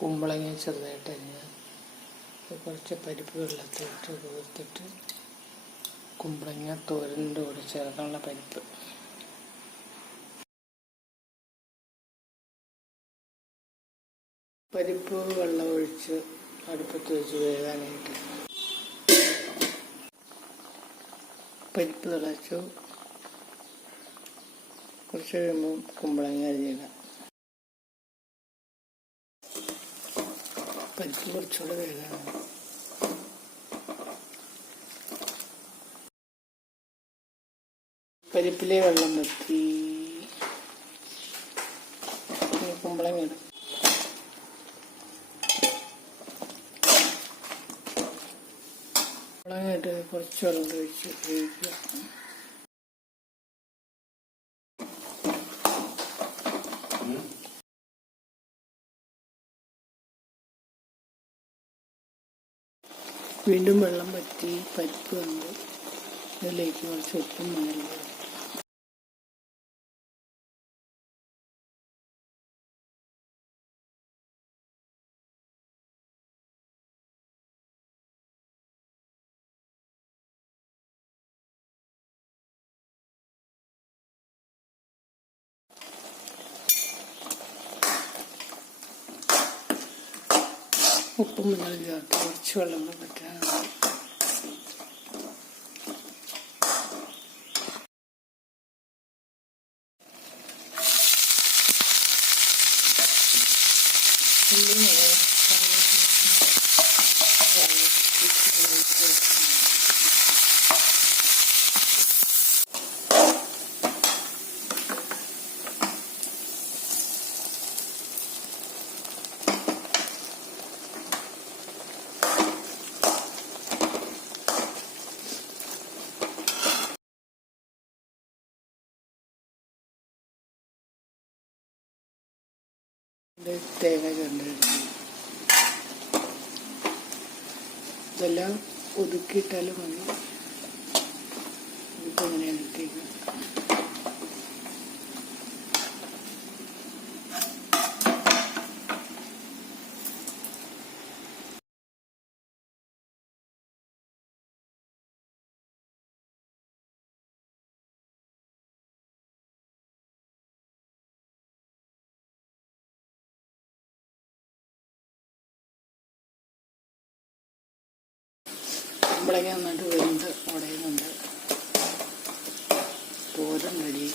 കുമ്പളങ്ങ ചെറുതായിട്ട് അരിഞ്ഞ് കുറച്ച് പരിപ്പ് വെള്ളത്തിലിട്ട് കോർത്തിട്ട് കുമ്പളങ്ങ തോരന്റെ കൂടെ ചേർക്കാനുള്ള പരിപ്പ്. പരിപ്പ് വെള്ളം ഒഴിച്ച് അടുപ്പത്ത് വെച്ച് വേകാനായിട്ട് പരിപ്പ് തിളച്ചു. കുറച്ച് കഴിയുമ്പോൾ കുമ്പളങ്ങ അരിഞ്ഞിടാം. പരിപ്പ് കുറച്ചുകൂടെ വേഗമാണ് പരിപ്പിലെ വെള്ളം നിർത്തി. കുമ്പളങ്ങ ഇടും കുമ്പളങ്ങ ഇട്ട് കുറച്ച് വെള്ളം ഒഴിച്ച് വേവിക്കുക വീണ്ടും വെള്ളം പറ്റി പരിപ്പ് വന്ന്. ഇതിലേക്ക് കുറച്ച് ഉപ്പും മണലും ഉപ്പും മണലും ചേർത്ത് കുറച്ച് വെള്ളം കൂടെ പറ്റാണ് തേങ്ങ ചുരണ്ടിടുന്നു. ഇതെല്ലാം ഒതുക്കിയിട്ടാലും മതി. കുമ്പളങ്ങ നന്നായിട്ട് വെന്ത് ഉടയുന്നുണ്ട് തോരൻ റെഡി.